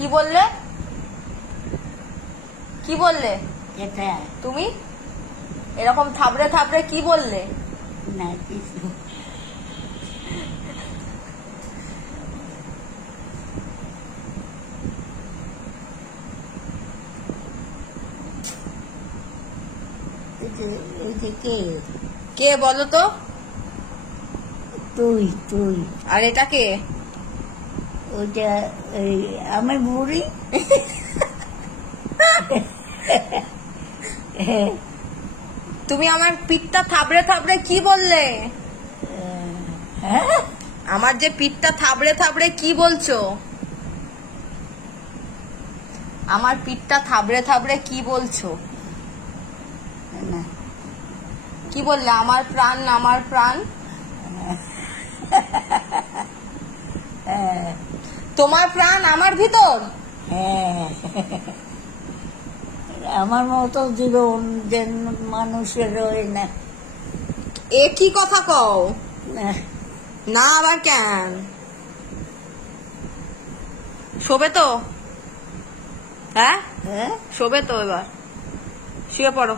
কি বললে? কি বললে এটা তুমি? এরকম থাবড়ে থাবড়ে কি বললে? না কিছু। এই যে কে? কে বলো তো? তুই তুই আর এটা কে? ওইটা এই আমি বুড়ি। তুমি আমার পিঠটা থাবড়ে থাবড়ে কি বললে? হ্যাঁ, আমার যে পিঠটা থাবড়ে থাবড়ে কি বলছো? আমার পিঠটা থাবড়ে থাবড়ে কি বলছো? না কি বললে? আমার প্রাণ, আমার প্রাণ। হ্যাঁ তোমার প্রাণ আমার ভিতর। হ্যাঁ, আমার মতো জীবন যে মানুষের হয় না। এ কি কথা কও? না, না আবার কেন? শোবে তো? হ্যাঁ হ্যাঁ শোবে তো, এবার শুয়ে পড়ো।